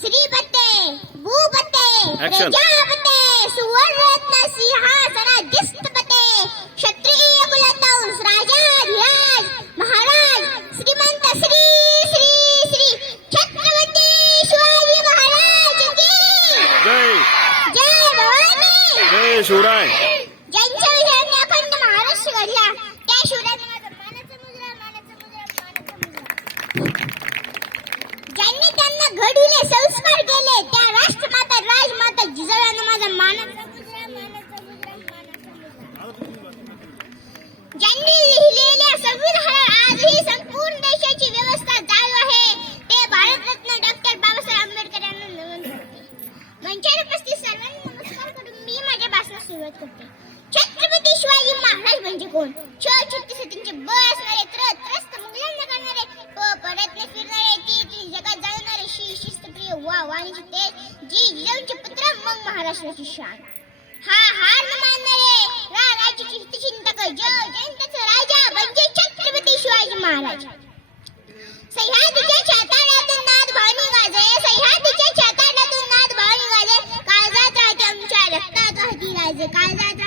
श्रीपते भूपते Action. प्रजापते सुवर्णरत्न सिंहासनाधिष्ठपते क्षत्रिय कुलतंस राजाधिराज महाराज श्रीमंत श्री श्री श्री छत्रपती शिवाजी महाराज की। जय। जय भवानी। जय ज्यांनी त्यांना घडविले संस्कार केले त्या राष्ट्रमाता राजमाता जिजाऊंना माझा मान ज्यांनी लिहिलेल्या संविधानात आजही संपूर्ण देशाची व्यवस्था चालू आहे ते भारतरत्न डॉक्टर बाबासाहेब आंबेडकर यांना नमन करते. मंचावर उपस्थित सर्वांना नमस्कार करून मी माझ्या भाषणास सुरुवात करते. छत्रपती शिवाजी महाराज म्हणजे कोण? छ छत्तीसतींचे बळ असणारे त्रस्त महाराष्ट्राची शान हा हार मानणारे रा राज्याची हितचिंतक जय जयंतच राजा म्हणजे छत्रपती शिवाजी महाराज सह्याद्रीच्या छाताडातून नाद भावनी गाजे सह्याद्रीच्या छाताडातून नाद भावनी गाजे काळजात आमच्या रक्तात वाहती राजे काळजात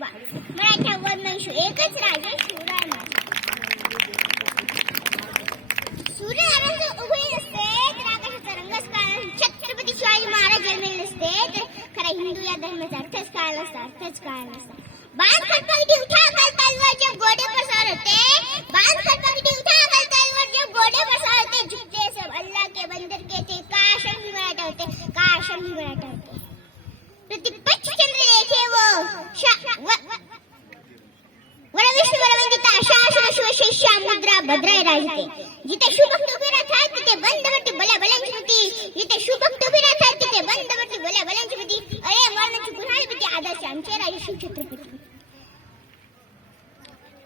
फक्त एकच शुभा मराठा वर्णन एकच राजा शिवराय माझा सूर्यनारायणाचे उभे नसते तर आकाशाचा रंगच काळा छत्रपती शिवाजी महाराज जन्मले नसते तर खरा हिंदू या धर्माचा अर्थच काळा नसता अर्थच काळा नसता बाण खटपगडी उठा अकाल तलवार जब गोडे पसार होते बाण खटपगडी उठा अकाल तलवार जब गोडे पसार होते झुकते सब अल्लाह के बंदर के थे काश हम मराठा होते काश हम मराठा होते प्रतिपक्ष वो शा- व- वर विष्णू वरवंदिता शासन शिवशिष्या मुद्रा भद्राय राजते जिथे शुभक्त उभे राहतात तिथे बंदवटी भल्या भल्यांची होती जिथे शुभक्त उभे राहतात तिथे बंदवटी भल्या भल्यांची होती अरे मरणाची कुणाला भीती आदर्श आमचे राजे शिव छत्रपती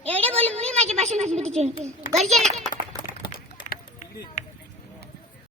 एवढे बोलून मी माझ्या भाषण तिचे गर्जना